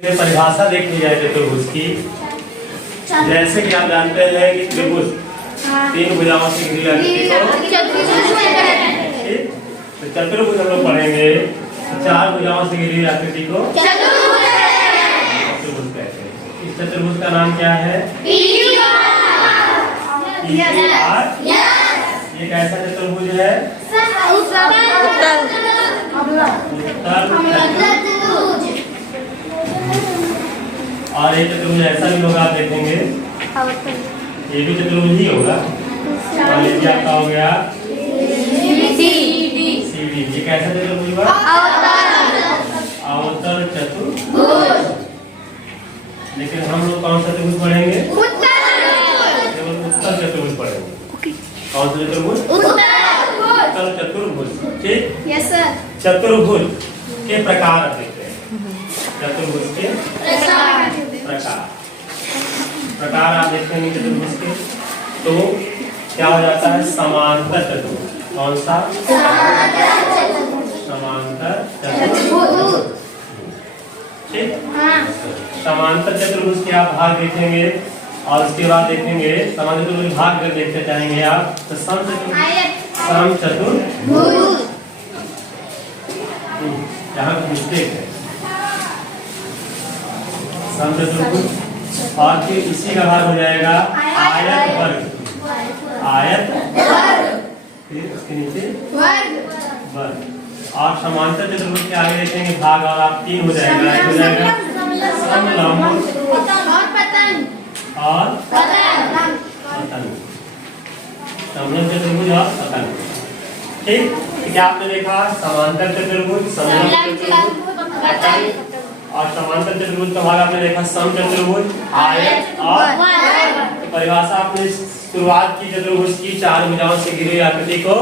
परिभाषा देखी जाए चतुर्भुज की। जैसे कि आप जानते हैं कि त्रिभुज तीन भुजाओं से घिरी आकृति को तो चतुर्भुज हम लोग पढ़ेंगे। चार भुजाओं से घिरी आकृति को चतुर्भुज कहते हैं। इस चतुर्भुज का नाम क्या है? ये कैसा चतुर्भुज है? और ये चतुर्भुज ऐसा भी होगा, आप देखेंगे ये भी चतुर्भुज ही होगा। और ये आपका हो गया सीडी। ये कैसा चतुर्भुज हुआ? अवतल चतुर्भुज। लेकिन हम लोग कौन सा चतुर्भुज पढ़ेंगे? केवल उत्तल चतुर्भुज पढ़ेंगे। कौन सा चतुर्भुज? उत्तल चतुर्भुज। ठीक, यस सर। चतुर्भुज के प्रकार देखते हैं। चतुर्भुज के प्रकार आप देखेंगे चतुर्भुज के, तो क्या हो जाता है? समांतर चतुर्भुज। कौन सा? समांतर चतुर्भुज। ठीक, समांतर चतुर्भुज के आप भाग देखेंगे और उसके बाद देखेंगे समांतर चतुर्भुज भाग अगर देखते चाहेंगे आप तो सम चतुर्भुज। यहाँ मिस्टेक है, सम चतुर्भुज। और फिर इसी का भाग हो जाएगा आयत वर्ग। आयत फिर उसके नीचे वर्ग। और समांतर चतुर्भुज के आगे देखेंगे भाग और आप तीन हो जाएगा। एक हो जाएगा समलंब और पतन। समलंब चतुर्भुज और पतन। ठीक, क्या आपने देखा? समांतर चतुर्भुज, समलंब चतुर्भुज, पतन। और समांतर चतुर्भुज का भाग आपने देखा सम चतुर्भुज, आयत और परिभाषा आपने शुरुआत की चतुर्भुज की। चार भुजाओं से घिरी आकृति को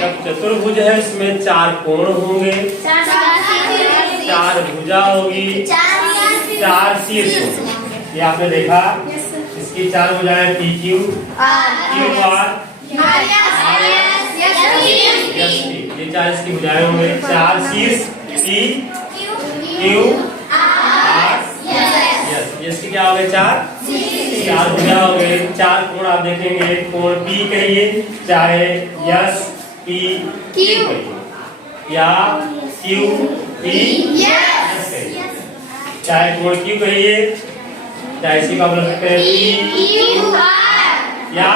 जब चतुर्भुज है इसमें चार कोण होंगे, चार भुजा होगी, चार शीर्ष होंगे। ये आपने देखा। इसकी चार भुजाएं पी क्यू, क्यू आर, ये चार इसकी भुजाएं होंगे। चार शीर्ष पी क्यू आर यस। इसकी क्या हो गए? चार भुजा हो गए। चार कोण आप देखेंगे, कोण पी कहिए चाहे यस पी क्यू कहिए या क्यू पी यस कहिए, चाहे कोण क्यू कहिए चाहे इसी का बोल सकते हैं पी क्यू आर या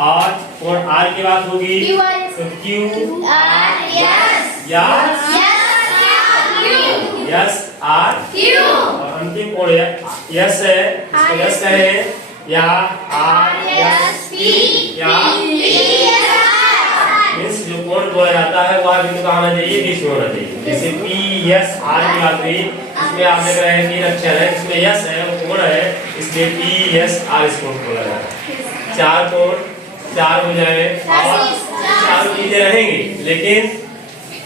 और कोण आर की बात होगी तो क्यू आर या यस आर क्यू। और अंतिम कोण यस है, इसको यस कहें या आर यस पी या मींस जो कोण बोला जाता है वह बिंदु कहाँ होना चाहिए? बीच में होना चाहिए। जैसे पी यस आर की बात हुई, इसमें आप देख रहे हैं तीन अक्षर है, इसमें यस है वो कोण है, इसलिए पी यस आर इस कोण को बोला जाता है। चार कोण, चार भुजाएं और चार चीजें रहेंगी, लेकिन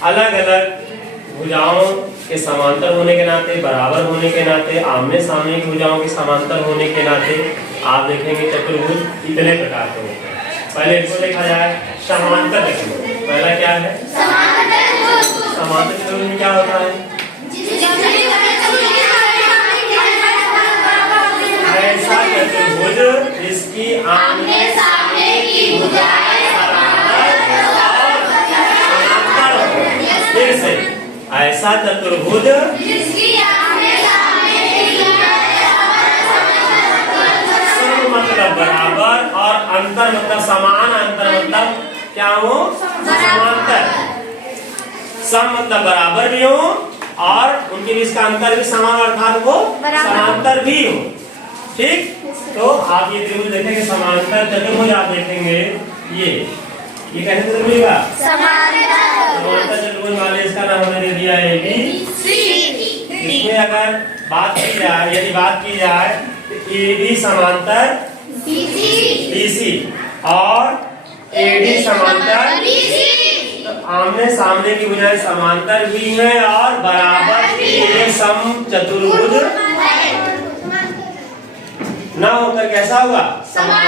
अलग अलग भुजाओं के समांतर होने के नाते, बराबर होने के नाते, आमने सामने की भुजाओं के समांतर होने के नाते आप देखेंगे चतुर्भुज इतने प्रकार के होते हैं। पहले इसको देखा जाए समांतर चतुर्भुज। पहला क्या है? समांतर चतुर्भुज में क्या होता है? ऐसा चतुर्भुज जिसकी आमने सामने की भुजाएं फिर से ऐसा चतुर्भुज जिसकी आमने सामने की सम मतलब बराबर और अंतर मतलब समान। अंतर मतलब क्या हो? समांतर। सम मतलब बराबर भी हो और उनके बीच का अंतर भी समान अर्थात वो समांतर भी हो। ठीक, तो आप ये त्रिभुज देखेंगे समांतर चतुर्भुज आप देखेंगे ये कैसे चतुर्भुज का? समांतर चतुर्भुज वाले इसका नाम हमने दे दिया है ABC। इसमें अगर बात की जाए, यदि बात की जाए तो AB समांतर BC और AD समांतर BC, तो आमने सामने की भुजाएं समांतर भी है और बराबर भी है। सम चतुर्भुज ना होकर कैसा होगा? समान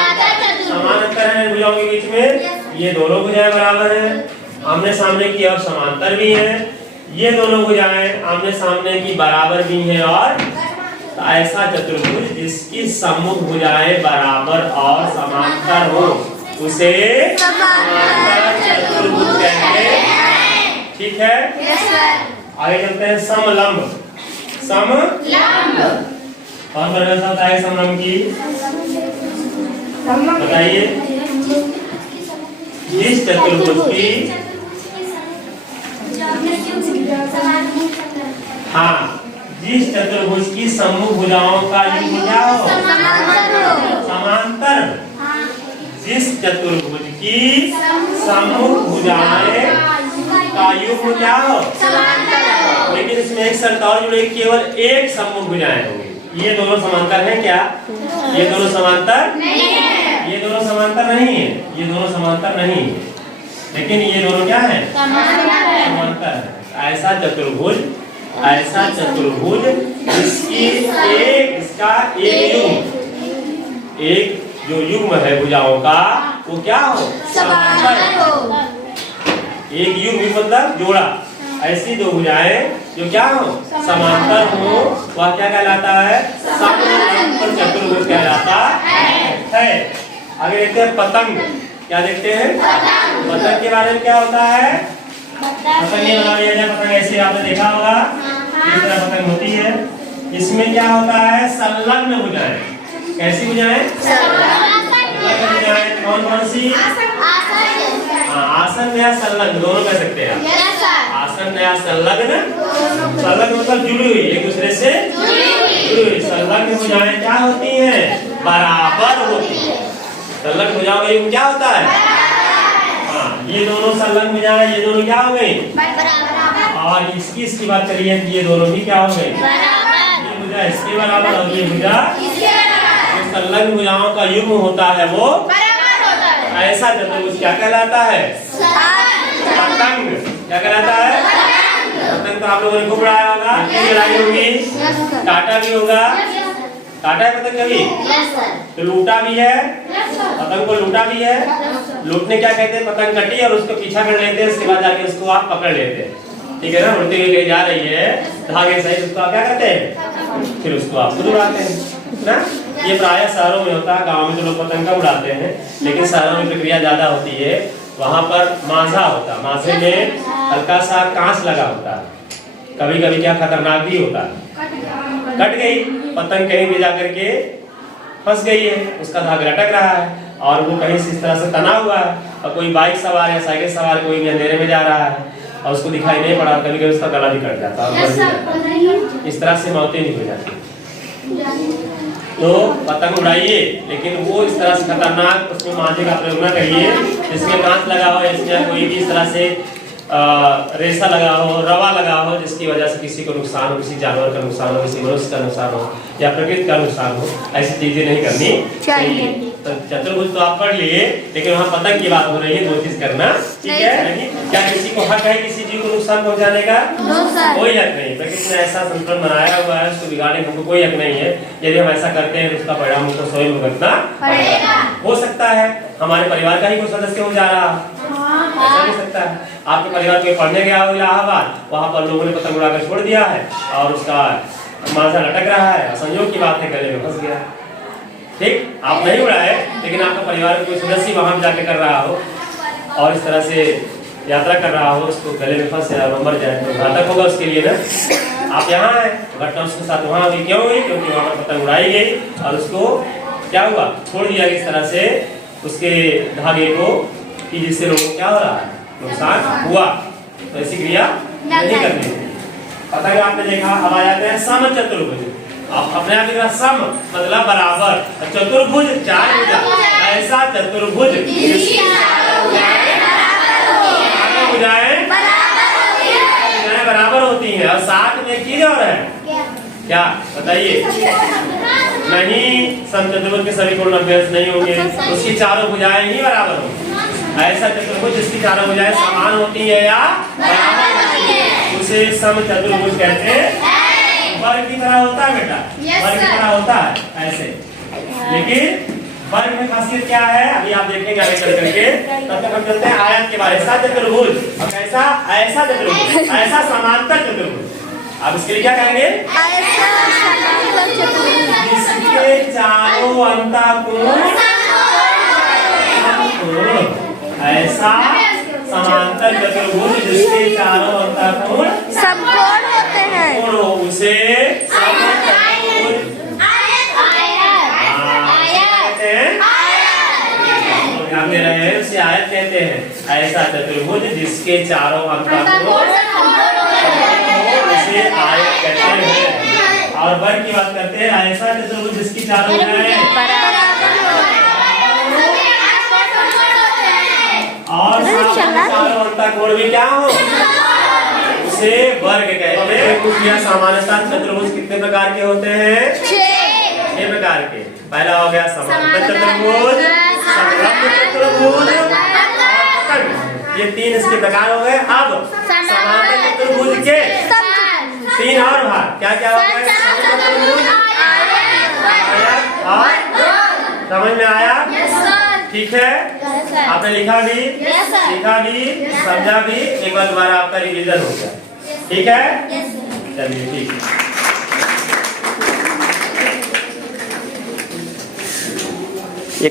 अंतर है भुजाओं के बीच में। ये दोनों भुजाएं बराबर है आमने सामने की और समांतर भी है। ये दोनों भुजाएं आमने सामने की बराबर भी हैं और ऐसा चतुर्भुज जिसकी सम्मुख भुजाएं बराबर और समांतर हो उसे समांतर चतुर्भुज कहते हैं। ठीक है, आगे चलते हैं। समलंब। समलंब और परिभाषा बताइए समलंब की, बताइए। जिस चतुर्भुज की, हाँ, जिस चतुर्भुज की सम्मुख भुजाओं का युग्म क्या हो? समांतर। जिस चतुर्भुज की सम्मुख भुजाएं का युग्म क्या हो? समांतर। लेकिन इसमें एक शर्त और जुड़ेगी, केवल एक सम्मुख भुजाएं होंगी। ये दोनों समांतर हैं क्या? ये दोनों समांतर नहीं है। ये दोनों समांतर नहीं है। ये दोनों समांतर नहीं है, लेकिन ये दोनों क्या है? समांतर है। ऐसा चतुर्भुज, ऐसा चतुर्भुज जिसकी इसका एक युग्म, एक जो युग्म है भुजाओं का वो क्या हो? समांतर हो। एक युग्म मतलब जोड़ा। ऐसी दो भुजाएं जो क्या हो? समांतर हो, वह क्या कहलाता है? समलंब चतुर्भुज कहलाता है। आगे देखते हैं पतंग। क्या देखते हैं? पतंग के बारे में क्या होता है? पतंग ये बना लिया जाए। पतंग ऐसे आपने देखा होगा, इस तरह पतंग होती है। इसमें क्या होता है? संलग्न भुजाएं। कैसी भुजाएं? संलग्न भुजाएं। कौन कौन सी? आसन या संलग्न दोनों कह सकते हैं। आसन या संलग्न। संलग्न मतलब जुड़ी हुई, एक दूसरे से जुड़ी हुई। संलग्न भुजाएं क्या होती हैं? बराबर होती है। संलग्न भुजाओं का युग्म क्या होता है? हाँ, ये दोनों संलग्न भुजाएं, ये दोनों क्या हो गई? और इसकी बात करिए, ये दोनों भी क्या हो गई? ये भुजा इसके बराबर और ये भुजा संलग्न भुजाओं का युग्म होता है वो बराबर होता है। ऐसा चतुर्भुज क्या कहलाता है? पतंग। क्या कहलाता है? पतंग। तो आप लोगों ने खूब उड़ाया होगा, लड़ाई होगी, काटा भी होगा। काटा है पतंग कभी? तो लूटा भी है, पतंग को लूटा भी है। लूटने क्या कहते हैं? पतंग कटी और उसको पीछा कर लेते हैं, उसके बाद जाके उसको आप पकड़ लेते हैं। ठीक है ना? उड़ती हुई कहीं जा रही है धागे सहित, उसको आप क्या करते हैं? फिर उसको आप खुद उड़ाते हैं ना। ये प्रायः शहरों में होता है, गांव में तो लोग पतंग का उड़ाते हैं, लेकिन शहरों में प्रक्रिया ज्यादा होती है। वहां पर मांझा होता है, मांझे में हल्का सा कांच लगा होता है। कभी कभी क्या खतरनाक भी होता है, कट गई पतंग, कहीं भी जाकर के फंस गई है, उसका धागा लटक रहा है और वो कहीं से इस तरह से तना हुआ है, और कोई बाइक सवार या साइकिल सवार कोई भी अंधेरे में जा रहा है और उसको दिखाई नहीं पड़ा, कभी कभी उसका गला भी कट जाता है। इस तरह से मौतें भी हो जाती। तो पतंग उड़ाइए, लेकिन वो इस तरह से खतरनाक उसमें मांझे का प्रयोग न करिए जिसमें कांच लगा हो, इसमें कोई भी इस तरह से रेशा लगा हो, रवा लगा हो, जिसकी वजह से किसी को नुकसान हो, किसी जानवर का नुकसान हो, किसी मनुष्य का नुकसान हो या प्रकृति का नुकसान हो। ऐसी चीजें नहीं करनी चाहिए। तो चतुर्भुज तो आप पढ़ लिए, लेकिन वहाँ पतंग की बात हो रही है, दो चीज करना ठीक है। नहीं, क्या किसी को हक है किसी जीव को नुकसान पहुँचाने का? कोई हक नहीं। प्रकृति ने ऐसा संतुलन बनाया हुआ है, उसको बिगाड़ने का हमको कोई हक नहीं है। यदि हम ऐसा करते हैं तो उसका परिणाम हमको स्वयं भुगतना पड़ेगा। हो सकता है हमारे परिवार का ही कोई सदस्य हो जा रहा, ऐसा नहीं सकता है। आपके परिवार में पढ़ने गया हो इलाहाबाद, वहाँ पर लोगों ने पतंग उड़ाकर छोड़ दिया है और उसका मांझा लटक रहा है, संयोग की बात है गले में फंस गया। ठीक, आप नहीं उड़ाए, लेकिन आपका परिवार में कोई सदस्य वहाँ जाके कर रहा हो और इस तरह से यात्रा कर रहा हो, उसको गले में फंस जाए और मर जाए तो घातक होगा उसके लिए ना। आप यहाँ आए, घटना उसके साथ वहाँ हुई, क्यों हुई? क्योंकि वहाँ पर पतंग उड़ाई गई और उसको क्या हुआ? छोड़ दिया इस तरह से उसके धागे को, कि जिससे लोगों को क्या हो रहा है? नुकसान हुआ। तो ऐसी क्रिया नहीं करनी। पतंग आपने देखा। अब आ जाते हैं सम चतुर्भुज। आप अपने आप लिखा सम मतलब बराबर, चतुर्भुज चार भुजा। ऐसा चतुर्भुज भुजाएं बराबर होती हैं और साथ में चीज और है क्या? बताइए। नहीं, सम चतुर्भुज के सभी कोण अभ्यास नहीं होंगे, उसकी चारों भुजाएं ही बराबर होंगी। ऐसा चतुर्भुज जिसकी चारों भुजाएं समान होती है या बराबर होती है उसे सम चतुर्भुज कहते हैं। वर्ग की तरह होता है बेटा, वर्ग की तरह होता है ऐसे, लेकिन वर्ग में खासियत क्या है अभी आप देखेंगे आगे चल करके। तब तक हम चलते हैं आयत के बारे में। ऐसा चतुर्भुज और कैसा, ऐसा चतुर्भुज, ऐसा समांतर चतुर्भुज। अब इसके लिए क्या करेंगे, जिसके चारों अंतःकोण ऐसा समांतर चतुर्भुज जिसके चारों अंतःकोण समकोण होते हैं, उसे दे रहे हैं, उसे आयत कहते हैं। ऐसा चतुर्भुज जिसके चारों अंतःकोण उसे आयत कहते हैं। और वर्ग की बात करते हैं, ऐसा चतुर्भुज जिसकी चारों और चारों अंतःकोण भी क्या हो उसे वर्ग कहते हैं। कुछ यह सामान्यतः चतुर्भुज कितने प्रकार के होते हैं, 6 प्रकार के। पहला हो गया समांतर चतुर्भुज, संलग्न चतुर्भुज, ये 3 इसके प्रकार हो गए। अब समांतर चतुर्भुज के 3 और भाग क्या क्या हो गए, समझ में आया? ठीक है, आपने लिखा भी, सीखा भी, समझा भी। एक बार दोबारा आपका रिवीजन हो गया। ठीक है, चलिए ठीक है।